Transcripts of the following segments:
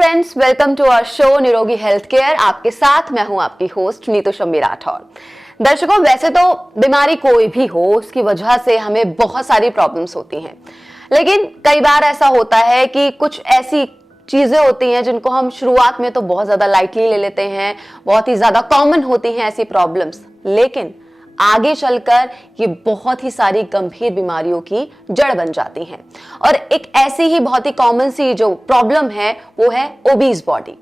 Friends, welcome to our show Nirogi health care. आपके साथ मैं हूं आपकी होस्ट नीतू शम्मी राठौर। दर्शकों, वैसे तो बीमारी कोई भी हो, उसकी वजह से हमें बहुत सारी प्रॉब्लम्स होती हैं, लेकिन कई बार ऐसा होता है कि कुछ ऐसी चीजें होती हैं जिनको हम शुरुआत में तो बहुत ज्यादा लाइटली ले लेते हैं, बहुत ही ज्यादा कॉमन होती हैं ऐसी प्रॉब्लम्स, लेकिन आगे चलकर ये बहुत ही सारी गंभीर बीमारियों की जड़ बन जाती हैं। और एक ऐसी ही बहुत ही कॉमन सी जो प्रॉब्लम है वो है ओबीज बॉडी।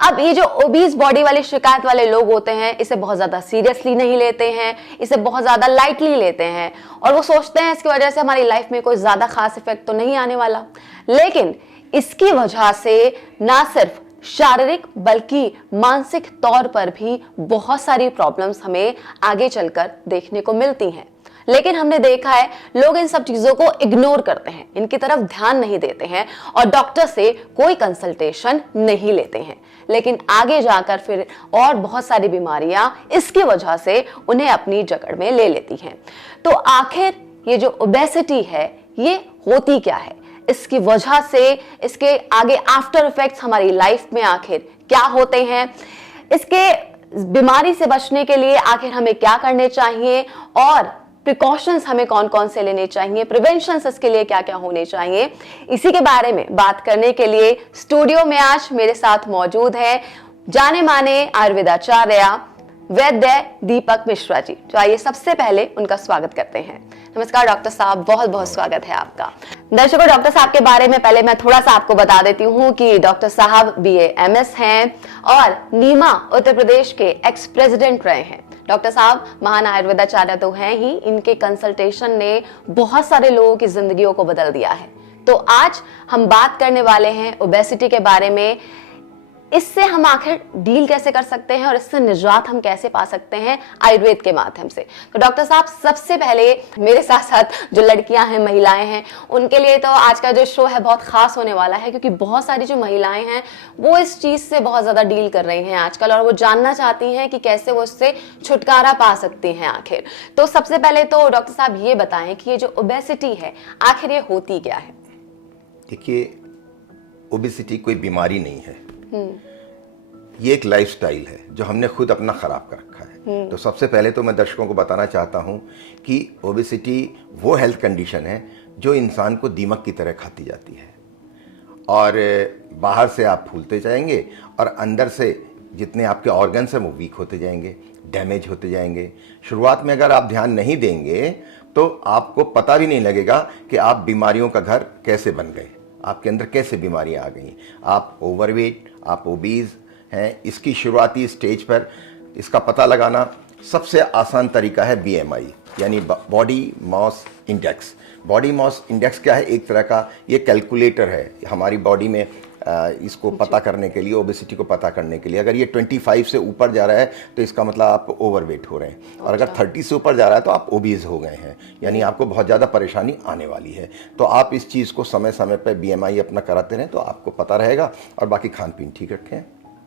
अब ये जो ओबीज बॉडी वाली शिकायत वाले लोग होते हैं, इसे बहुत ज्यादा सीरियसली नहीं लेते हैं, इसे बहुत ज्यादा लाइटली लेते हैं और वो सोचते हैं इसकी वजह से हमारी लाइफ में कोई ज्यादा खास इफेक्ट तो नहीं आने वाला। लेकिन इसकी वजह से ना सिर्फ शारीरिक बल्कि मानसिक तौर पर भी बहुत सारी प्रॉब्लम्स हमें आगे चलकर देखने को मिलती हैं। लेकिन हमने देखा है लोग इन सब चीजों को इग्नोर करते हैं, इनकी तरफ ध्यान नहीं देते हैं और डॉक्टर से कोई कंसल्टेशन नहीं लेते हैं। लेकिन आगे जाकर फिर और बहुत सारी बीमारियां इसकी वजह से उन्हें अपनी जकड़ में ले लेती हैं। तो आखिर ये जो ओबेसिटी है ये होती क्या है, इसकी वजह से इसके आगे आफ्टर इफेक्ट्स हमारी लाइफ में आखिर क्या होते हैं, इसके बीमारी से बचने के लिए आखिर हमें क्या करने चाहिए और प्रिकॉशंस हमें कौन कौन से लेने चाहिए, प्रिवेंशंस इसके लिए क्या क्या होने चाहिए, इसी के बारे में बात करने के लिए स्टूडियो में आज मेरे साथ मौजूद है जाने माने आयुर्वेदाचार्य वैद्य दीपक मिश्रा जी। तो आइए सबसे पहले उनका स्वागत करते हैं। नमस्कार डॉक्टर साहब, बहुत बहुत स्वागत है आपका। दर्शकों, डॉक्टर साहब के बारे में पहले मैं थोड़ा सा आपको बता देती हूँ कि डॉक्टर साहब BA MS हैं और नीमा उत्तर प्रदेश के एक्स प्रेसिडेंट रहे हैं। डॉक्टर साहब महान आयुर्वेदाचार्य तो हैं ही, इनके कंसल्टेशन ने बहुत सारे लोगों की जिंदगियों को बदल दिया है। तो आज हम बात करने वाले हैं ओबेसिटी के बारे में, इससे हम आखिर डील कैसे कर सकते हैं और इससे निजात हम कैसे पा सकते हैं आयुर्वेद के माध्यम से। तो डॉक्टर साहब, सबसे पहले मेरे साथ साथ जो लड़कियां हैं, महिलाएं हैं, उनके लिए तो आज का जो शो है बहुत खास होने वाला है, क्योंकि बहुत सारी जो महिलाएं हैं वो इस चीज से बहुत ज्यादा डील कर रही हैं आजकल और वो जानना चाहती हैं कि कैसे वो इससे छुटकारा पा सकती हैं आखिर। तो सबसे पहले तो डॉक्टर साहब ये बताएं कि ये जो ओबेसिटी है आखिर ये होती क्या है? देखिए, ओबेसिटी कोई बीमारी नहीं है, ये एक लाइफस्टाइल है जो हमने खुद अपना खराब कर रखा है। तो सबसे पहले तो मैं दर्शकों को बताना चाहता हूं कि ओबेसिटी वो हेल्थ कंडीशन है जो इंसान को दीमक की तरह खाती जाती है और बाहर से आप फूलते जाएंगे और अंदर से जितने आपके ऑर्गन्स हैं वो वीक होते जाएंगे, डैमेज होते जाएंगे। शुरुआत में अगर आप ध्यान नहीं देंगे तो आपको पता भी नहीं लगेगा कि आप बीमारियों का घर कैसे बन गए, आपके अंदर कैसे बीमारियां आ गई। आप ओवरवेट, आप ओबीज हैं। इसकी शुरुआती स्टेज पर इसका पता लगाना सबसे आसान तरीका है BMI, यानी body mass index. Body mass index क्या है? एक तरह का ये कैलकुलेटर है हमारी बॉडी में, इसको पता करने के लिए, ओबेसिटी को पता करने के लिए। अगर ये 25 से ऊपर जा रहा है तो इसका मतलब आप ओवरवेट हो रहे हैं, और अगर 30 से ऊपर जा रहा है तो आप ओबीज हो गए हैं, यानी आपको बहुत ज़्यादा परेशानी आने वाली है। तो आप इस चीज़ को समय समय पर BMI अपना कराते रहें तो आपको पता रहेगा, और बाकी खान पीन ठीक रखें।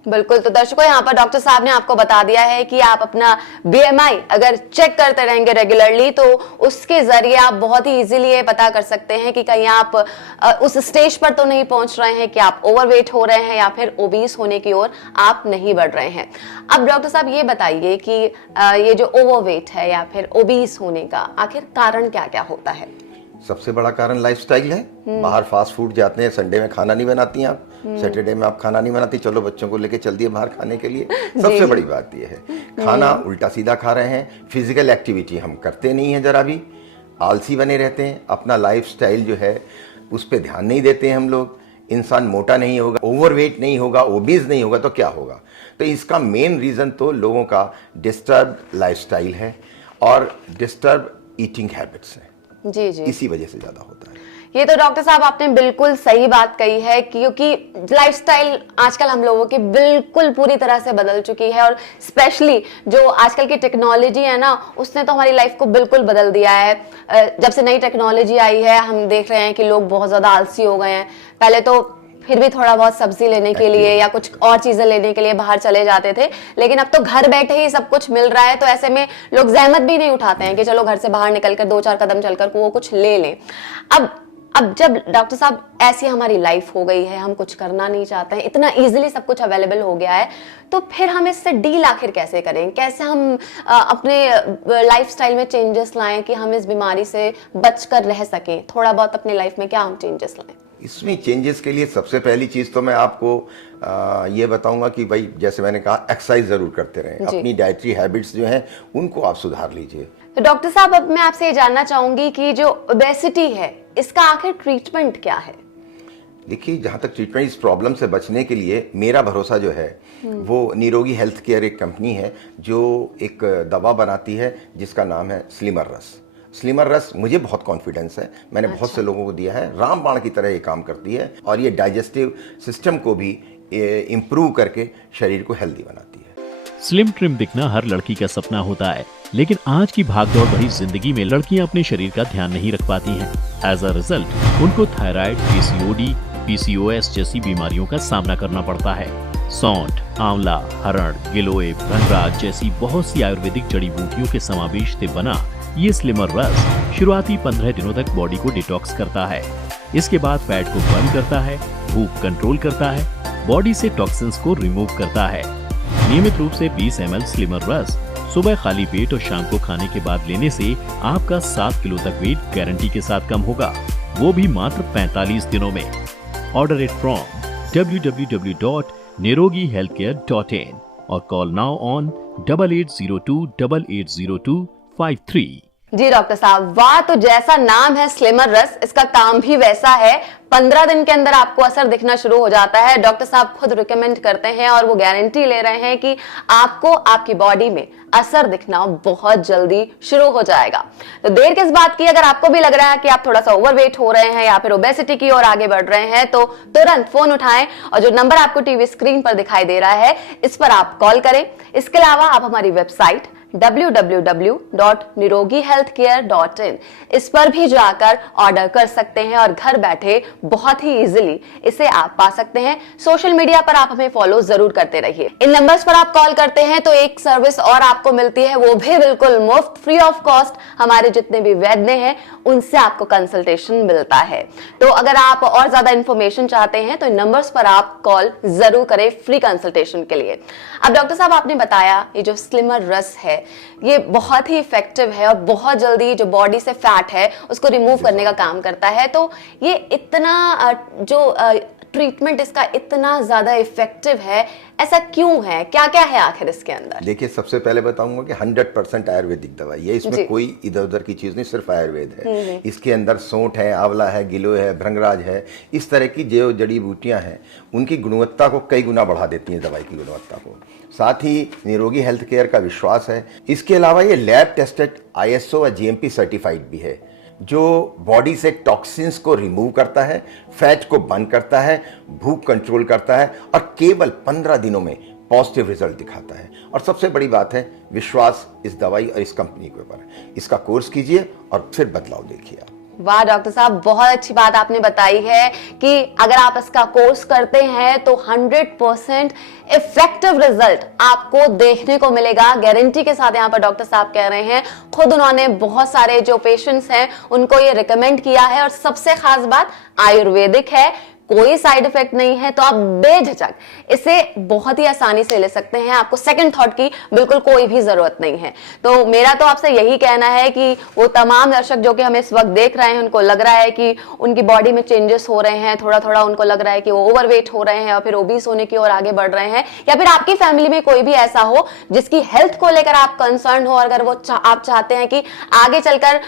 बिल्कुल। तो दर्शकों, यहाँ पर डॉक्टर साहब ने आपको बता दिया है कि आप अपना BMI अगर चेक करते रहेंगे रेगुलरली तो उसके जरिए आप बहुत ही इजीली ये पता कर सकते हैं कि कहीं आप उस स्टेज पर तो नहीं पहुंच रहे हैं कि आप ओवरवेट हो रहे हैं या फिर ओबीस होने की ओर आप नहीं बढ़ रहे हैं। अब डॉक्टर साहब ये बताइए कि ये जो ओवरवेट है या फिर ओबीस होने का आखिर कारण क्या क्या होता है? सबसे बड़ा कारण लाइफस्टाइल है। बाहर फास्ट फूड जाते हैं, संडे में खाना नहीं बनाती हैं आप, सैटरडे में आप खाना नहीं बनाती, चलो बच्चों को लेके चल दिए बाहर खाने के लिए। सबसे बड़ी बात यह है खाना उल्टा सीधा खा रहे हैं, फिजिकल एक्टिविटी हम करते नहीं हैं, जरा भी आलसी बने रहते हैं, अपना लाइफस्टाइल जो है उस पर ध्यान नहीं देते हैं हम लोग। इंसान मोटा नहीं होगा, ओवरवेट नहीं होगा, ओबीज नहीं होगा तो क्या होगा? तो इसका मेन रीज़न तो लोगों का डिस्टर्ब लाइफस्टाइल है और डिस्टर्ब ईटिंग हैबिट्स हैं। जी जी, इसी वजह से ज्यादा होता है। ये तो डॉक्टर साहब आपने बिल्कुल सही बात कही है, क्योंकि लाइफस्टाइल आजकल हम लोगों की बिल्कुल पूरी तरह से बदल चुकी है और स्पेशली जो आजकल की टेक्नोलॉजी है ना, उसने तो हमारी लाइफ को बिल्कुल बदल दिया है। जब से नई टेक्नोलॉजी आई है हम देख रहे हैं कि लोग बहुत ज्यादा आलसी हो गए हैं। पहले तो फिर भी थोड़ा बहुत सब्जी लेने के लिए या कुछ और चीजें लेने के लिए बाहर चले जाते थे, लेकिन अब तो घर बैठे ही सब कुछ मिल रहा है, तो ऐसे में लोग जहमत भी नहीं उठाते हैं कि चलो घर से बाहर निकलकर 2-4 कदम चलकर वो कुछ ले लें। अब अब जब डॉक्टर साहब ऐसी हमारी लाइफ हो गई है, हम कुछ करना नहीं चाहते हैं, इतना इजीली सब कुछ अवेलेबल हो गया है, तो फिर हम इससे डील आखिर कैसे करें? कैसे हम अपने लाइफस्टाइल में चेंजेस लाएं कि हम इस बीमारी से बचकर रह सकें? थोड़ा बहुत अपने लाइफ में क्या हम चेंजेस लाएं? इसमें चेंजेस के लिए सबसे पहली चीज़ तो मैं आपको ये बताऊंगा कि भाई जैसे मैंने कहा एक्सरसाइज ज़रूर करते रहें, अपनी डाइटरी हैबिट्स जो हैं उनको आप सुधार लीजिए। तो डॉक्टर साहब, अब मैं आपसे ये जानना चाहूंगी कि जो ओबेसिटी है, इसका आखिर ट्रीटमेंट क्या है? देखिए, जहाँ तक ट्रीटमेंट इस प्रॉब्लम से बचने के लिए मेरा भरोसा जो है वो निरोगी हेल्थ केयर एक कंपनी है जो एक दवा बनाती है जिसका नाम है स्लिमर रस। स्लिमर रस मुझे बहुत कॉन्फिडेंस है, मैंने बहुत से लोगों को दिया है, रामबाण की तरह ये काम करती है और ये डाइजेस्टिव सिस्टम को भी इम्प्रूव करके शरीर को हेल्दी बनाती है। स्लिम ट्रिम दिखना हर लड़की का सपना होता है, लेकिन आज की भागदौड़ भरी जिंदगी में लड़कियां अपने शरीर का ध्यान नहीं रख पाती हैं। एज अ रिजल्ट उनको थायराइड, पीसीओडी, पीसीओएस जैसी बीमारियों का सामना करना पड़ता है। सौंठ, आंवला, हरण, गिलोय, भंगराज जैसी बहुत सी आयुर्वेदिक जड़ी बूटियों के समावेश से बना ये स्लिमर रस शुरुआती 15 दिनों तक बॉडी को डिटॉक्स करता है। इसके बाद फैट को बर्न करता है, भूख कंट्रोल करता है, बॉडी से टॉक्सिन्स को रिमूव करता है। नियमित रूप से 20 ml स्लिमर रस सुबह खाली पेट और शाम को खाने के बाद लेने से आपका 7 किलो तक वेट गारंटी के साथ कम होगा, वो भी मात्र 45 दिनों में। ऑर्डर इट फ्रॉम www.nirogihealthcare.in और कॉल नाउ ऑन 8802880253। जी डॉक्टर साहब, वाह! तो जैसा नाम है स्लिमर रस, इसका काम भी वैसा है। 15 दिन के अंदर आपको असर दिखना शुरू हो जाता है। डॉक्टर साहब खुद रिकमेंड करते हैं और वो गारंटी ले रहे हैं कि आपको आपकी बॉडी में असर दिखना बहुत जल्दी शुरू हो जाएगा। तो देर किस बात की? अगर आपको भी लग रहा है कि आप थोड़ा सा ओवरवेट हो रहे हैं या फिर ओबेसिटी की ओर आगे बढ़ रहे हैं, तो तुरंत फोन उठाएं और जो नंबर आपको टीवी स्क्रीन पर दिखाई दे रहा है, इस पर आप कॉल करें। इसके अलावा आप हमारी वेबसाइट www.nirogihealthcare.in इस पर भी जाकर ऑर्डर कर सकते हैं और घर बैठे बहुत ही इजीली इसे आप पा सकते हैं। सोशल मीडिया पर आप हमें फॉलो जरूर करते रहिए। इन नंबर्स पर आप कॉल करते हैं तो एक सर्विस और आपको मिलती है, वो भी बिल्कुल मुफ्त, फ्री ऑफ कॉस्ट। हमारे जितने भी वैद्य हैं उनसे आपको कंसल्टेशन मिलता है। तो अगर आप और ज्यादा इंफॉर्मेशन चाहते हैं तो इन नंबर्स पर आप कॉल जरूर करें फ्री कंसल्टेशन के लिए। अब डॉक्टर साहब, आपने बताया ये जो स्लिमर रस है ये बहुत ही इफेक्टिव है और बहुत जल्दी जो बॉडी से फैट है उसको रिमूव करने का काम करता है। तो ये इतना जो ट्रीटमेंट इसका इतना ज्यादा इफेक्टिव है, ऐसा क्यों है? क्या क्या है आखिर इसके अंदर? देखिए, सबसे पहले बताऊंगा कि 100% आयुर्वेदिक दवाई है, इसमें कोई इधर उधर की चीज नहीं, सिर्फ आयुर्वेद है। इसके अंदर सौंठ है, आंवला है, गिलोय है, भृंगराज है, इस तरह की जो जड़ी बूटियां हैं उनकी गुणवत्ता को कई गुना बढ़ा देती हैं, दवाई की गुणवत्ता को। साथ ही निरोगी हेल्थ केयर का विश्वास है। इसके अलावा ये लैब टेस्टेड ISO और GMP सर्टिफाइड भी है, जो बॉडी से टॉक्सिन्स को रिमूव करता है, फैट को बर्न करता है, भूख कंट्रोल करता है और केवल 15 दिनों में पॉजिटिव रिजल्ट दिखाता है। और सबसे बड़ी बात है विश्वास इस दवाई और इस कंपनी के ऊपर। इसका कोर्स कीजिए और फिर बदलाव देखिए आप। वाह डॉक्टर साहब, बहुत अच्छी बात आपने बताई है कि अगर आप इसका कोर्स करते हैं तो 100% इफेक्टिव रिजल्ट आपको देखने को मिलेगा, गारंटी के साथ। यहाँ पर डॉक्टर साहब कह रहे हैं, खुद उन्होंने बहुत सारे जो पेशेंट्स हैं उनको ये रिकमेंड किया है और सबसे खास बात आयुर्वेदिक है, कोई साइड इफेक्ट नहीं है। तो आप बेझिझक इसे बहुत ही आसानी से ले सकते हैं, आपको सेकंड थॉट की बिल्कुल कोई भी जरूरत नहीं है। तो मेरा तो आपसे यही कहना है कि वो तमाम दर्शक जो कि हमें इस वक्त देख रहे हैं, उनको लग रहा है कि उनकी बॉडी में चेंजेस हो रहे हैं, थोड़ा थोड़ा उनको लग रहा है कि वो ओवरवेट हो रहे हैं और फिर ओबीस होने की ओर आगे बढ़ रहे हैं, या फिर आपकी फैमिली में कोई भी ऐसा हो जिसकी हेल्थ को लेकर आप कंसर्न हो, अगर वो आप चाहते हैं कि आगे चलकर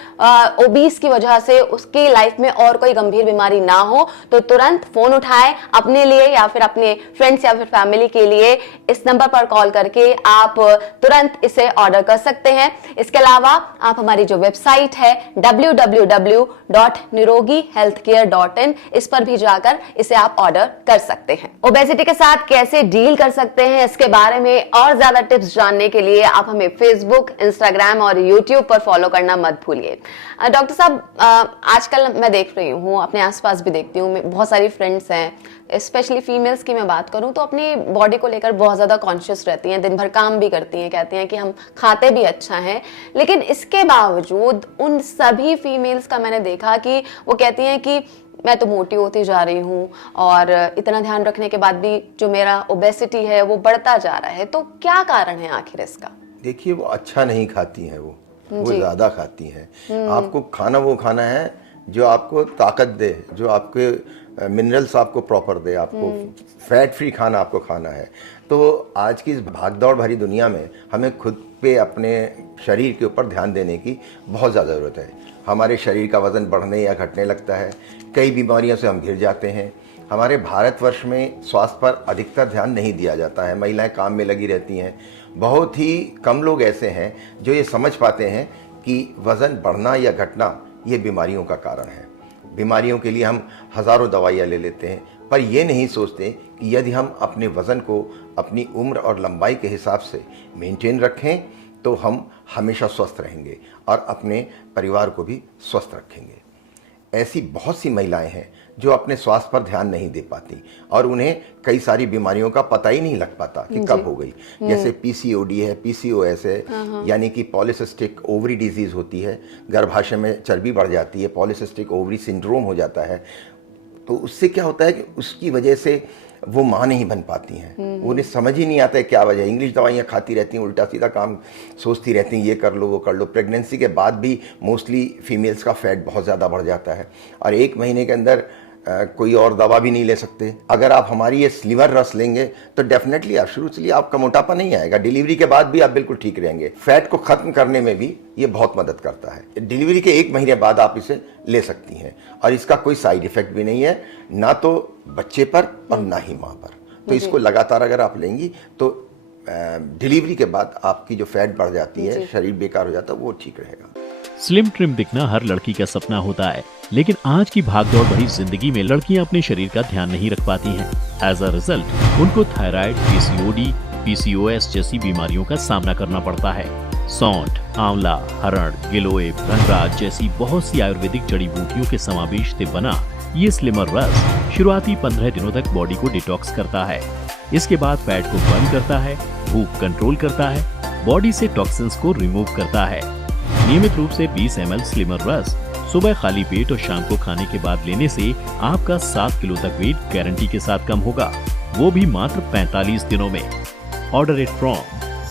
ओबीस की वजह से उसकी लाइफ में और कोई गंभीर बीमारी ना हो, तो तुरंत फोन उठाएं अपने लिए या फिर अपने फ्रेंड्स या फिर फैमिली के लिए। इस नंबर पर कॉल करके आप तुरंत इसे ऑर्डर कर सकते हैं। इसके अलावा आप हमारी जो वेबसाइट है www.nirogihealthcare.in इस पर भी जाकर इसे आप ऑर्डर कर सकते हैं। ओबेसिटी के साथ कैसे डील कर सकते हैं, इसके बारे में और ज्यादा टिप्स जानने के लिए आप हमें फेसबुक, इंस्टाग्राम और यूट्यूब पर फॉलो करना मत भूलिए। डॉक्टर साहब, आजकल मैं देख रही हूँ, अपने आसपास भी देखती हूँ, बहुत सारी फ्रेंड्स हैं, स्पेशली फीमेल्स की मैं बात करूं तो अपनी बॉडी को लेकर बहुत ज़्यादा कॉन्शियस रहती हैं, दिन भर काम भी करती हैं, कहती हैं कि हम खाते भी अच्छा हैं, लेकिन इसके बावजूद उन सभी फीमेल्स का मैंने देखा कि वो कहती हैं कि मैं तो मोटी होती जा रही हूँ और इतना ध्यान रखने के बाद भी जो मेरा ओबेसिटी है वो बढ़ता जा रहा है। तो क्या कारण है आखिर इसका? देखिए, वो अच्छा नहीं खाती हैं, वो ज़्यादा खाती हैं। आपको खाना वो खाना है जो आपको ताकत दे, जो आपके मिनरल्स आपको प्रॉपर दे, आपको फैट फ्री खाना आपको खाना है। तो आज की इस भागदौड़ भरी दुनिया में हमें खुद पे, अपने शरीर के ऊपर ध्यान देने की बहुत ज़्यादा ज़रूरत है। हमारे शरीर का वज़न बढ़ने या घटने लगता है, कई बीमारियों से हम घिर जाते हैं। हमारे भारतवर्ष में स्वास्थ्य पर अधिकतर ध्यान नहीं दिया जाता है, महिलाएं काम में लगी रहती हैं। बहुत ही कम लोग ऐसे हैं जो ये समझ पाते हैं कि वज़न बढ़ना या घटना ये बीमारियों का कारण है। बीमारियों के लिए हम हज़ारों दवाइयाँ ले लेते हैं, पर ये नहीं सोचते कि यदि हम अपने वज़न को अपनी उम्र और लंबाई के हिसाब से मेंटेन रखें तो हम हमेशा स्वस्थ रहेंगे और अपने परिवार को भी स्वस्थ रखेंगे। ऐसी बहुत सी महिलाएं हैं जो अपने स्वास्थ्य पर ध्यान नहीं दे पाती और उन्हें कई सारी बीमारियों का पता ही नहीं लग पाता कि कब हो गई। जैसे पीसीओडी है, पीसीओएस है, यानी कि पॉलीसिस्टिक ओवरी डिजीज होती है, गर्भाशय में चर्बी बढ़ जाती है, पॉलीसिस्टिक ओवरी सिंड्रोम हो जाता है। तो उससे क्या होता है कि उसकी वजह से वो माँ नहीं बन पाती हैं, उन्हें समझ ही नहीं आता है क्या वजह। इंग्लिश दवाइयाँ खाती रहती हैं, उल्टा सीधा काम सोचती रहती हैं, ये कर लो वो कर लो। प्रेगनेंसी के बाद भी मोस्टली फीमेल्स का फैट बहुत ज़्यादा बढ़ जाता है और 1 महीने के अंदर कोई और दवा भी नहीं ले सकते। अगर आप हमारी ये स्लिवर रस लेंगे तो डेफिनेटली आप शुरू से आपका मोटापा नहीं आएगा, डिलीवरी के बाद भी आप बिल्कुल ठीक रहेंगे। फैट को खत्म करने में भी ये बहुत मदद करता है। डिलीवरी के 1 महीने बाद आप इसे ले सकती हैं और इसका कोई साइड इफेक्ट भी नहीं है, ना तो बच्चे पर और ना ही माँ पर। तो इसको लगातार अगर आप लेंगी तो डिलीवरी के बाद आपकी जो फैट बढ़ जाती है, शरीर बेकार हो जाता है, वो ठीक रहेगा। स्लिम ट्रिम दिखना हर लड़की का सपना होता है, लेकिन आज की भागदौड़ भरी जिंदगी में लड़कियां अपने शरीर का ध्यान नहीं रख पाती हैं। एज अ रिजल्ट उनको थायराइड, पीसीओडी, पीसीओएस जैसी बीमारियों का सामना करना पड़ता है। सौंठ, आंवला, हरण, गिलोय, भृंगराज जैसी बहुत सी आयुर्वेदिक जड़ी बूटियों के समावेश से बना ये स्लिमर रस शुरुआती 15 दिनों तक बॉडी को डिटॉक्स करता है। इसके बाद फैट को बर्न करता है, भूख कंट्रोल करता है, बॉडी से टॉक्सिन्स को रिमूव करता है। नियमित रूप से 20 ml स्लिमर रस सुबह खाली पेट और शाम को खाने के बाद लेने से आपका 7 किलो तक वेट गारंटी के साथ कम होगा, वो भी मात्र 45 दिनों में। ऑर्डर इट फ्रॉम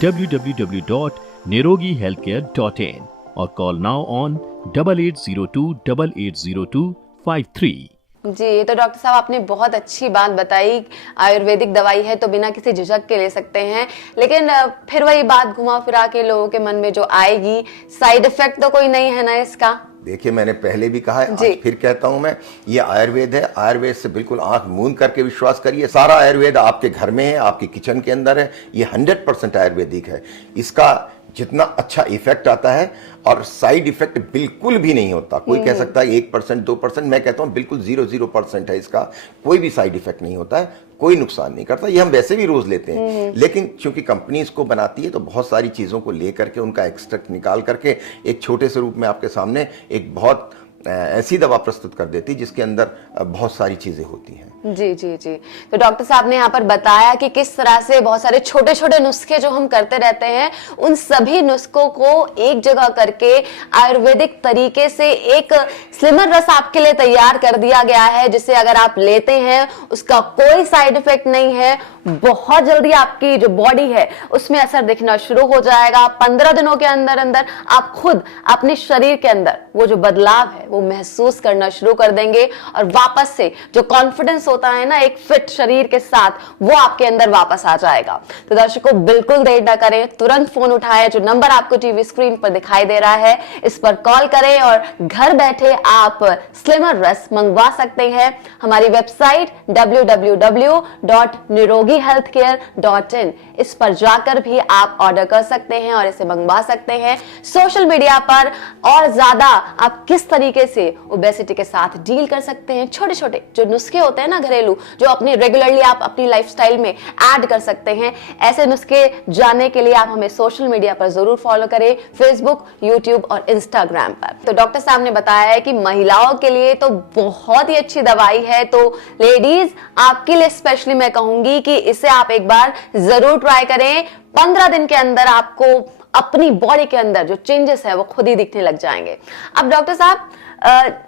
www.nirogihealthcare.in और कॉल नाउ ऑन 8802880253। जी, तो डॉक्टर साहब आपने बहुत अच्छी बात बताई। आयुर्वेदिक दवाई है तो बिना किसी झिझक के ले सकते हैं, लेकिन फिर वही बात घुमा फिरा के लोगों के मन में जो आएगी, साइड इफेक्ट तो कोई नहीं है ना इसका? देखिए, मैंने पहले भी कहा है, आज फिर कहता हूं मैं, ये आयुर्वेद है। आयुर्वेद से बिल्कुल आंख मूंद करके विश्वास करिए। सारा आयुर्वेद आपके घर में है, आपके किचन के अंदर है। ये 100% आयुर्वेदिक है। इसका जितना अच्छा इफेक्ट आता है और साइड इफेक्ट बिल्कुल भी नहीं होता। कोई कह सकता है 1%, 2%, मैं कहता हूं बिल्कुल 0% है। इसका कोई भी साइड इफेक्ट नहीं होता है, कोई नुकसान नहीं करता। ये हम वैसे भी रोज लेते हैं, लेकिन चूंकि कंपनी इसको बनाती है तो बहुत सारी चीजों को ले करके, उनका एक्सट्रैक्ट निकाल करके एक छोटे से रूप में आपके सामने एक बहुत ऐसी दवा प्रस्तुत कर देती है जिसके अंदर बहुत सारी चीजें होती हैं। जी जी जी। तो डॉक्टर साहब ने यहाँ पर बताया कि किस तरह से बहुत सारे छोटे छोटे नुस्खे जो हम करते रहते हैं, उन सभी नुस्खों को एक जगह करके आयुर्वेदिक तरीके से एक स्लिमर रस आपके लिए तैयार कर दिया गया है, जिसे अगर आप लेते हैं उसका कोई साइड इफेक्ट नहीं है। बहुत जल्दी आपकी जो बॉडी है उसमें असर दिखना शुरू हो जाएगा। 15 दिनों के अंदर अंदर आप खुद अपने शरीर के अंदर वो जो बदलाव है वो महसूस करना शुरू कर देंगे और वापस से जो कॉन्फिडेंस होता है ना एक फिट शरीर के साथ, वो आपके अंदर वापस आ जाएगा। तो दर्शकों, बिल्कुल देर न करें, तुरंत फोन उठाएं। जो नंबर आपको टीवी स्क्रीन पर दिखाई दे रहा है, इस पर कॉल करें और घर बैठे आप स्लिमर रस मंगवा सकते हैं। हमारी वेबसाइट www.nirogihealthcare.in, इस पर जाकर भी आप ऑर्डर कर सकते हैं और इसे मंगवा सकते हैं। सोशल मीडिया पर और ज्यादा आप किस तरीके तरीके से ओबेसिटी के साथ डील कर सकते हैं। छोटे छोटे जो नुस्खे होते हैं ना घरेलू, जो अपने रेगुलरली आप अपनी लाइफस्टाइल में ऐड कर सकते हैं, ऐसे नुस्खे जानने के लिए आप हमें सोशल मीडिया पर जरूर फॉलो करें, फेसबुक, यूट्यूब और इंस्टाग्राम पर। तो डॉक्टर साहब ने बताया है कि महिलाओं के लिए तो बहुत ही अच्छी दवाई है, तो लेडीज आपके लिए स्पेशली मैं कहूंगी कि इसे आप एक बार जरूर ट्राई करें। 15 दिन के अंदर आपको अपनी बॉडी के अंदर जो चेंजेस है वो खुद ही दिखने लग जाएंगे। अब डॉक्टर साहब,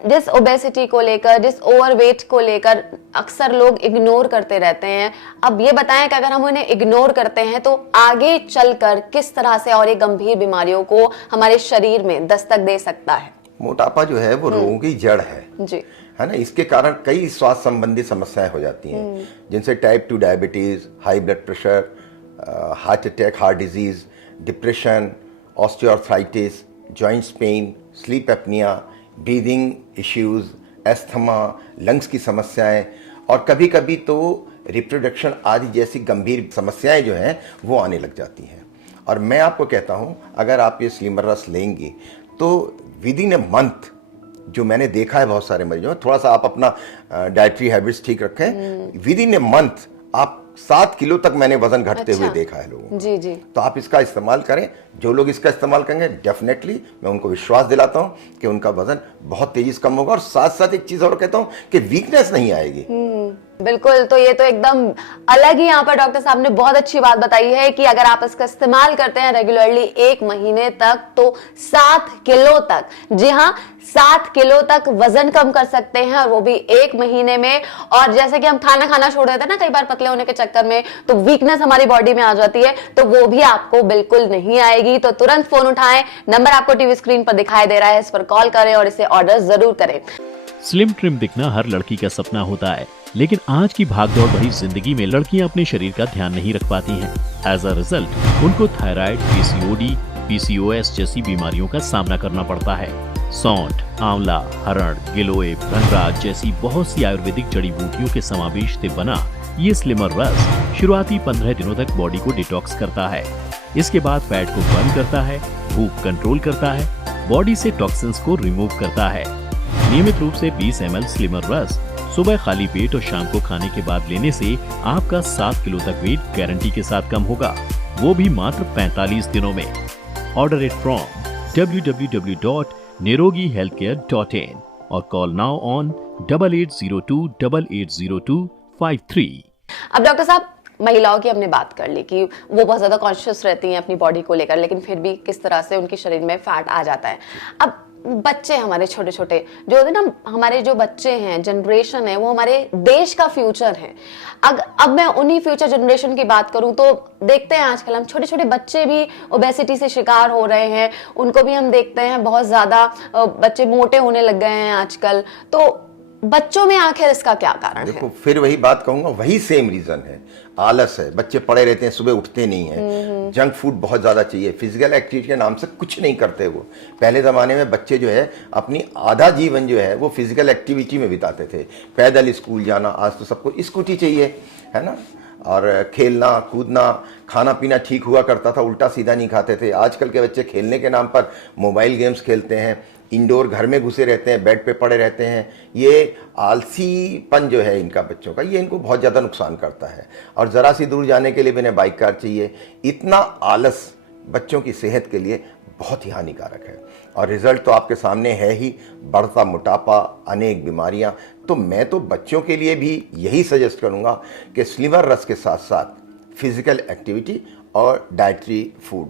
जिस ओबेसिटी को लेकर, जिस ओवरवेट को लेकर अक्सर लोग इग्नोर करते रहते हैं, अब ये बताएं कि अगर हम उन्हें इग्नोर करते हैं तो आगे चलकर किस तरह से और ये गंभीर बीमारियों को हमारे शरीर में दस्तक दे सकता है? मोटापा जो है वो रोगों की जड़ है जी, है ना। इसके कारण कई स्वास्थ्य संबंधी समस्याएं हो जाती हैं, जिनसे type 2 diabetes, high blood pressure, heart attack, heart disease, depression, osteoarthritis, joints pain, sleep apnoea, breathing issues, asthma, lungs की समस्याएं और कभी कभी तो रिप्रोडक्शन आदि जैसी गंभीर समस्याएं जो हैं वो आने लग जाती हैं। और मैं आपको कहता हूं, अगर आप ये स्लिमर रस लेंगे तो विद इन ए मंथ, जो मैंने देखा है बहुत सारे मरीजों में, थोड़ा सा आप अपना डाइटरी हैबिट्स ठीक रखें, विद इन ए मंथ आप 7 किलो तक मैंने वजन घटते हुए देखा है लोगों को। जी जी। तो आप इसका इस्तेमाल करें। जो लोग इसका इस्तेमाल करेंगे डेफिनेटली मैं उनको विश्वास दिलाता हूं कि उनका वजन बहुत तेजी से कम होगा। और साथ साथ एक चीज और कहता हूं कि वीकनेस नहीं आएगी। बिल्कुल, तो ये तो एकदम अलग ही यहाँ पर डॉक्टर साहब ने बहुत अच्छी बात बताई है कि अगर आप इसका इस्तेमाल करते हैं रेगुलरली 1 महीने तक तो 7 किलो तक, जी हाँ 7 किलो तक वजन कम कर सकते हैं, और वो भी 1 महीने में। और जैसे कि हम खाना खाना छोड़ देते हैं ना कई बार पतले होने के चक्कर में, तो वीकनेस हमारी बॉडी में आ जाती है, तो वो भी आपको बिल्कुल नहीं आएगी। तो तुरंत फोन उठाएं, नंबर आपको टीवी स्क्रीन पर दिखाई दे रहा है, इस पर कॉल करें और इसे ऑर्डर जरूर करें। स्लिम ट्रिम दिखना हर लड़की का सपना होता है, लेकिन आज की भागदौड़ भरी जिंदगी में लड़कियां अपने शरीर का ध्यान नहीं रख पाती हैं। एज अ रिजल्ट उनको थायराइड, पीसीओडी, पीसीओएस जैसी बीमारियों का सामना करना पड़ता है। सौंठ, आंवला, हरण, गिलोय, भंगराज जैसी बहुत सी आयुर्वेदिक जड़ी बूटियों के समावेश से बना ये स्लिमर रस शुरुआती 15 दिनों तक बॉडी को डिटॉक्स करता है। इसके बाद फैट को बर्न करता है, भूख कंट्रोल करता है, बॉडी से टॉक्सिन्स को रिमूव करता है। नियमित रूप से 20 ml स्लिमर रस सुबह खाली पेट और शाम को खाने के बाद लेने से आपका 7 किलो तक वेट गारंटी के साथ कम होगा, वो भी मात्र 45 दिनों में। ऑर्डर इट फ्रॉम www.nirogihealthcare.in और कॉल नाउ ऑन 8802880253। अब डॉक्टर साहब, महिलाओं की हमने बात कर ली कि वो बहुत ज्यादा कॉन्शियस रहती हैं अपनी बॉडी को लेकर, लेकिन फिर भी किस तरह से उनके शरीर में फैट आ जाता है। अब बच्चे हमारे छोटे छोटे जो होते हैं ना, हमारे जो बच्चे हैं, जनरेशन है, वो हमारे देश का फ्यूचर है। अब मैं उन्हीं फ्यूचर जनरेशन की बात करूं तो देखते हैं आजकल हम छोटे छोटे बच्चे भी ओबेसिटी से शिकार हो रहे हैं, उनको भी हम देखते हैं बहुत ज्यादा बच्चे मोटे होने लग गए हैं आजकल। तो बच्चों में आखिर इसका क्या कारण है? देखो, फिर वही बात कहूंगा, वही सेम रीजन है, आलस है। बच्चे पड़े रहते हैं, सुबह उठते नहीं हैं, जंक फूड बहुत ज्यादा चाहिए, फिजिकल एक्टिविटी के नाम से कुछ नहीं करते वो। पहले जमाने में बच्चे जो है अपनी आधा जीवन जो है वो फिजिकल एक्टिविटी में बिताते थे, पैदल स्कूल जाना। आज तो सबको स्कूटी चाहिए, है ना, और खेलना कूदना, खाना पीना ठीक हुआ करता था, उल्टा सीधा नहीं खाते थे। आजकल के बच्चे खेलने के नाम पर मोबाइल गेम्स खेलते हैं, इंडोर घर में घुसे रहते हैं, बेड पे पड़े रहते हैं। ये आलसीपन जो है इनका बच्चों का, ये इनको बहुत ज़्यादा नुकसान करता है। और ज़रा सी दूर जाने के लिए भी इन्हें बाइक कार चाहिए। इतना आलस बच्चों की सेहत के लिए बहुत ही हानिकारक है, और रिजल्ट तो आपके सामने है ही, बढ़ता मोटापा, अनेक बीमारियां। तो मैं तो बच्चों के लिए भी यही सजेस्ट करूंगा कि स्लिमर रस के साथ साथ फिजिकल एक्टिविटी और डाइटरी फूड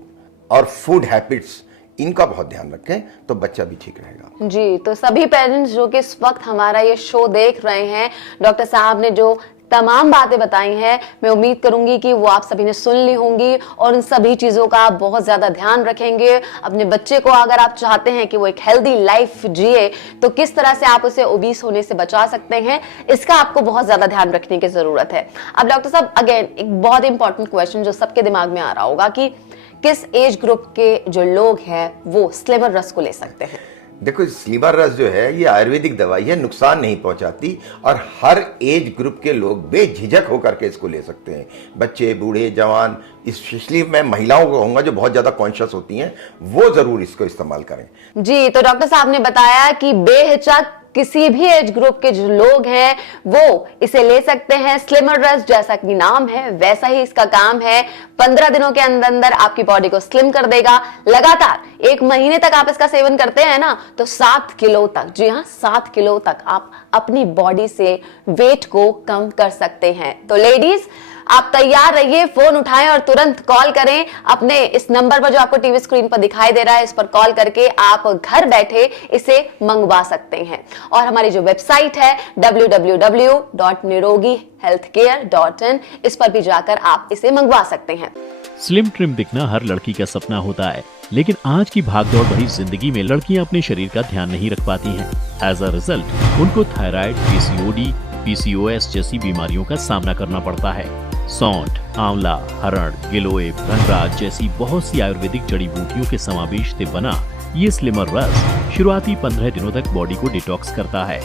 और फूड हैबिट्स, इनका बहुत ध्यान रखें तो बच्चा भी ठीक रहेगा। जी, तो सभी पेरेंट्स जो कि इस वक्त हमारा ये शो देख रहे हैं, डॉक्टर साहब ने जो तमाम बातें बताई हैं, मैं उम्मीद करूंगी कि वो आप सभी ने सुन ली होंगी और उन सभी चीजों का आप बहुत ज्यादा ध्यान रखेंगे। अपने बच्चे को अगर आप चाहते हैं कि वो एक हेल्दी लाइफ जिए, तो किस तरह से आप उसे ओबीस होने से बचा सकते हैं, इसका आपको बहुत ज्यादा ध्यान रखने की जरूरत है। अब डॉक्टर साहब, अगेन एक बहुत इंपॉर्टेंट क्वेश्चन जो सबके दिमाग में आ रहा होगा कि किस एज ग्रुप के जो लोग हैं वो स्लिमर रस को ले सकते हैं? देखो, स्लिमर रस जो है ये आयुर्वेदिक दवाई है, नुकसान नहीं पहुंचाती और हर एज ग्रुप के लोग बेझिझक होकर के इसको ले सकते हैं। बच्चे, बूढ़े, जवान, स्पेशली मैं महिलाओं को कहूंगा जो बहुत ज्यादा कॉन्शियस होती हैं, वो जरूर इसको इस्तेमाल करें। जी, तो डॉक्टर साहब ने बताया कि बेहिचक किसी भी एज ग्रुप के जो लोग हैं वो इसे ले सकते हैं। स्लिमर रस जैसा कि नाम है वैसा ही इसका काम है। 15 दिनों के अंदर अंदर आपकी बॉडी को स्लिम कर देगा। लगातार 1 महीने तक आप इसका सेवन करते हैं ना, तो 7 किलो तक, जी हाँ 7 किलो तक आप अपनी बॉडी से वेट को कम कर सकते हैं। तो लेडीज, आप तैयार रहिए, फोन उठाएं और तुरंत कॉल करें अपने इस नंबर पर जो आपको टीवी स्क्रीन पर दिखाई दे रहा है। इस पर कॉल करके आप घर बैठे इसे मंगवा सकते हैं। और हमारी जो वेबसाइट है www.nirogihealthcare.in, इस पर भी जाकर आप इसे मंगवा सकते हैं। स्लिम ट्रिम दिखना हर लड़की का सपना होता है, लेकिन आज की भागदौड़ भरी जिंदगी में लड़कियां अपने शरीर का ध्यान नहीं रख पाती हैं। एज अ रिजल्ट उनको थायराइड, पीसीओडी, पीसीओएस जैसी बीमारियों का सामना करना पड़ता है। सौंठ, आंवला, हरण, गिलोय, भृंगराज जैसी बहुत सी आयुर्वेदिक जड़ी बूटियों के समावेश से बना ये स्लिमर रस शुरुआती 15 दिनों तक बॉडी को डिटॉक्स करता है।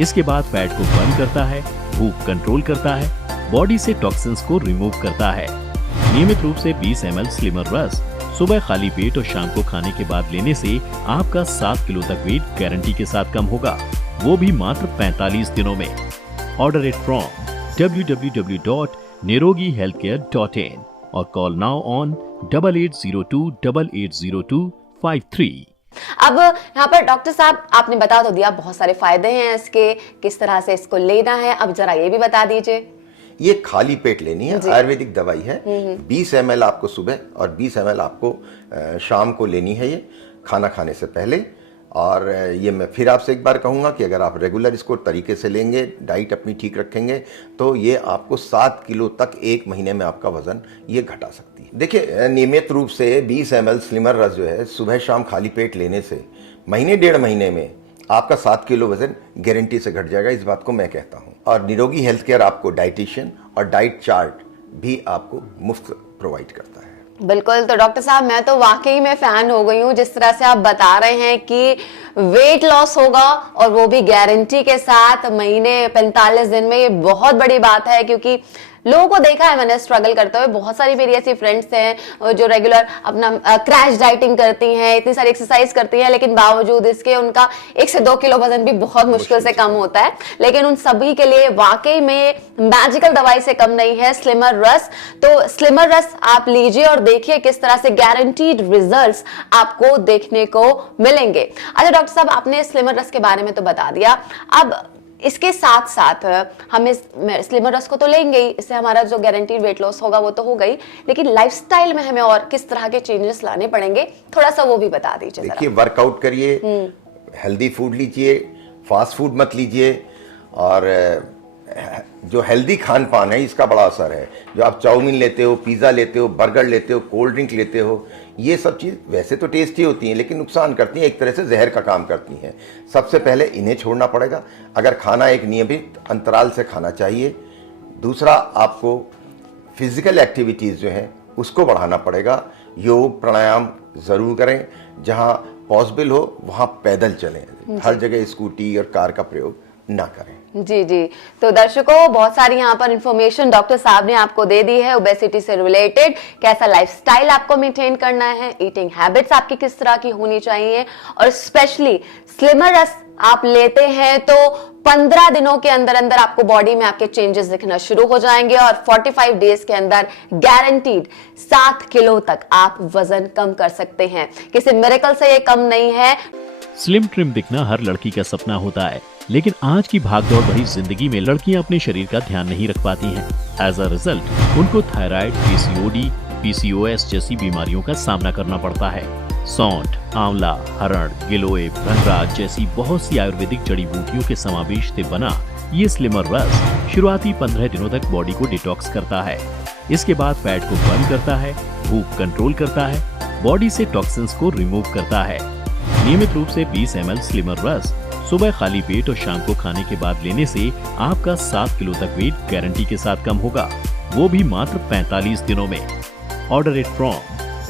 इसके बाद फैट को बर्न करता है, भूख कंट्रोल करता है, बॉडी से टॉक्सिन्स को रिमूव करता है। नियमित रूप से 20 ml स्लिमर रस सुबह खाली पेट और शाम को खाने के बाद लेने से आपका 7 किलो तक वेट गारंटी के साथ कम होगा, वो भी मात्र 45 दिनों में। ऑर्डर इट फ्रॉम www.nirogihealthcare.in और कॉल नाउ ऑन 8802880253। अब यहाँ पर डॉक्टर साहब आपने बता तो दिया बहुत सारे फायदे हैं इसके, किस तरह से इसको लेना है, अब जरा ये भी बता दीजिए। ये खाली पेट लेनी है, आयुर्वेदिक दवाई है। 20 ml आपको सुबह और 20 ml आपको शाम को लेनी है, ये खाना खाने से पहले। और ये मैं फिर आपसे एक बार कहूँगा कि अगर आप रेगुलर इसको तरीके से लेंगे, डाइट अपनी ठीक रखेंगे, तो ये आपको 7 किलो तक 1 महीने में आपका वजन ये घटा सकती है। देखिए, नियमित रूप से 20 ml स्लिमर रस जो है सुबह शाम खाली पेट लेने से महीने 1.5 महीने में आपका 7 किलो वजन गारंटी से घट जाएगा, इस बात को मैं कहता हूँ। और निरोगी हेल्थ केयर आपको डाइटिशियन और डाइट चार्ट भी आपको मुफ्त प्रोवाइड करता है। बिल्कुल, तो डॉक्टर साहब मैं तो वाकई में फैन हो गई हूँ जिस तरह से आप बता रहे हैं कि वेट लॉस होगा और वो भी गारंटी के साथ महीने 45 दिन में। ये बहुत बड़ी बात है क्योंकि लोगों को देखा है मैंने स्ट्रगल करते हुए। बहुत सारी मेरी ऐसी फ्रेंड्स हैं जो रेगुलर अपना क्रैश डाइटिंग करती हैं, इतनी सारी एक्सरसाइज करती हैं, लेकिन बावजूद इसके उनका 1 से 2 किलो वजन भी बहुत मुश्किल से कम होता है। लेकिन उन सभी के लिए वाकई में मैजिकल दवाई से कम नहीं है स्लिमर रस। तो स्लिमर रस आप लीजिए और देखिए किस तरह से गारंटीड रिजल्ट्स आपको देखने को मिलेंगे। अच्छा डॉक्टर साहब, आपने स्लिमर रस के बारे में तो बता दिया, अब इसके साथ साथ हम इस स्लिमर रस को तो लेंगे ही, इससे हमारा जो गारंटीड वेट लॉस होगा वो तो होगा ही, लेकिन लाइफस्टाइल में हमें और किस तरह के चेंजेस लाने पड़ेंगे, थोड़ा सा वो भी बता दीजिए। देखिए, वर्कआउट करिए, हेल्दी फूड लीजिए, फास्ट फूड मत लीजिए, और जो हेल्दी खान पान है इसका बड़ा असर है। जो आप चाउमीन लेते हो, पिज़्ज़ा लेते हो, बर्गर लेते हो, कोल्ड ड्रिंक लेते हो, ये सब चीज़ वैसे तो टेस्टी होती हैं लेकिन नुकसान करती हैं, एक तरह से जहर का काम करती हैं। सबसे पहले इन्हें छोड़ना पड़ेगा। अगर खाना एक नियमित अंतराल से खाना चाहिए। दूसरा, आपको फिजिकल एक्टिविटीज़ जो हैं उसको बढ़ाना पड़ेगा। योग प्राणायाम ज़रूर करें, जहाँ पॉसिबल हो वहाँ पैदल चलें, हर जगह स्कूटी और कार का प्रयोग ना करें। जी जी, तो दर्शकों बहुत सारी यहाँ पर इंफॉर्मेशन डॉक्टर साहब ने आपको दे दी है ओबेसिटी से रिलेटेड, कैसा लाइफस्टाइल आपको मेंटेन करना है, ईटिंग हैबिट्स आपकी किस तरह की होनी चाहिए, और स्पेशली स्लिमर रस आप लेते हैं तो 15 दिनों के अंदर अंदर आपको बॉडी में आपके चेंजेस दिखना शुरू हो जाएंगे और 45 डेज के अंदर गारंटीड 7 किलो तक आप वजन कम कर सकते हैं। किसी मिरेकल से ये कम नहीं है। स्लिम ट्रिम दिखना हर लड़की का सपना होता है, लेकिन आज की भागदौड़ भरी जिंदगी में लड़कियां अपने शरीर का ध्यान नहीं रख पाती हैं। एज अ रिजल्ट उनको थायराइड, पीसीओडी, पीसीओएस जैसी बीमारियों का सामना करना पड़ता है। सौंठ, आंवला, हरण, गिलोय, भृंगराज जैसी बहुत सी आयुर्वेदिक जड़ी बूटियों के समावेश से बना ये स्लिमर रस शुरुआती 15 दिनों तक बॉडी को डिटॉक्स करता है। इसके बाद फैट को बर्न करता है, भूख कंट्रोल करता है, बॉडी से टॉक्सिन्स को रिमूव करता है। नियमित रूप से 20 ml स्लिमर रस सुबह खाली पेट और शाम को खाने के बाद लेने से आपका 7 किलो तक वेट गारंटी के साथ कम होगा, वो भी मात्र 45 दिनों में। ऑर्डर इट फ्रॉम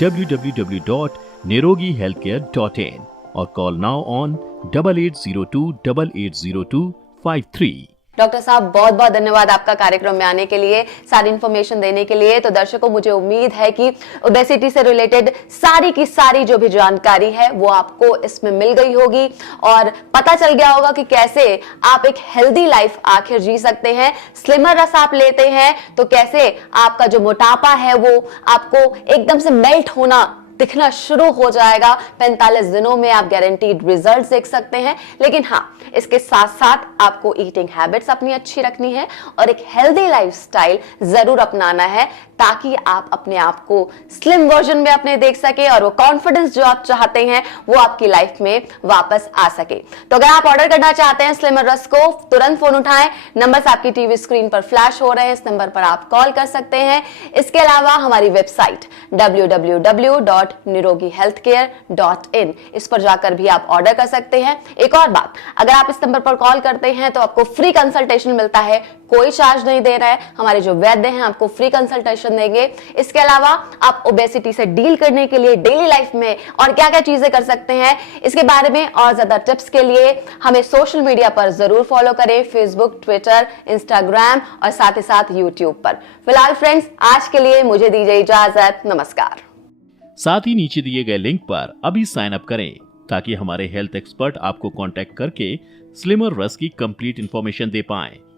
www.nirogihealthcare.in और कॉल नाउ ऑन 8802880253। डॉक्टर साहब बहुत बहुत धन्यवाद आपका कार्यक्रम में आने के लिए, सारी इंफॉर्मेशन देने के लिए। तो दर्शकों, मुझे उम्मीद है कि ओबेसिटी से रिलेटेड सारी की सारी जो भी जानकारी है वो आपको इसमें मिल गई होगी और पता चल गया होगा कि कैसे आप एक हेल्दी लाइफ आखिर जी सकते हैं। स्लिमर रस आप लेते हैं तो कैसे आपका जो मोटापा है वो आपको एकदम से मेल्ट होना दिखना शुरू हो जाएगा। 45 दिनों में आप गारंटीड रिजल्ट्स देख सकते हैं। लेकिन हाँ, इसके साथ साथ आपको ईटिंग हैबिट्स अपनी अच्छी रखनी है और एक हेल्दी लाइफस्टाइल जरूर अपनाना है ताकि आप अपने आप को स्लिम वर्जन में अपने देख सके और वो कॉन्फिडेंस जो आप चाहते हैं वो आपकी लाइफ में वापस आ सके। तो अगर आप ऑर्डर करना चाहते हैं स्लिमर रस को, तुरंत फोन उठाएं। नंबर्स आपकी टीवी स्क्रीन पर फ्लैश हो रहे हैं, इस नंबर पर आप कॉल कर सकते हैं। इसके अलावा हमारी वेबसाइट www.nirogihealthcare.in, इस पर जाकर भी आप ऑर्डर कर सकते हैं। एक और बात, अगर आप इस नंबर पर कॉल करते हैं तो आपको फ्री कंसल्टेशन मिलता है, कोई चार्ज नहीं दे रहा है। हमारे जो वैद्य हैं आपको फ्री कंसल्टेशन देंगे। इसके अलावा आप ओबेसिटी से डील करने के लिए डेली लाइफ में और क्या क्या चीजें कर सकते हैं, इसके बारे में और ज्यादा टिप्स के लिए हमें सोशल मीडिया पर जरूर फॉलो करें, फेसबुक, ट्विटर, इंस्टाग्राम और साथ ही साथ यूट्यूब पर। फिलहाल फ्रेंड्स, आज के लिए मुझे दीजिए इजाजत। नमस्कार। साथ ही नीचे दिए गए लिंक पर अभी साइन अप करें ताकि हमारे हेल्थ एक्सपर्ट आपको कांटेक्ट करके स्लिमर रस की कंप्लीट इंफॉर्मेशन दे पाएं।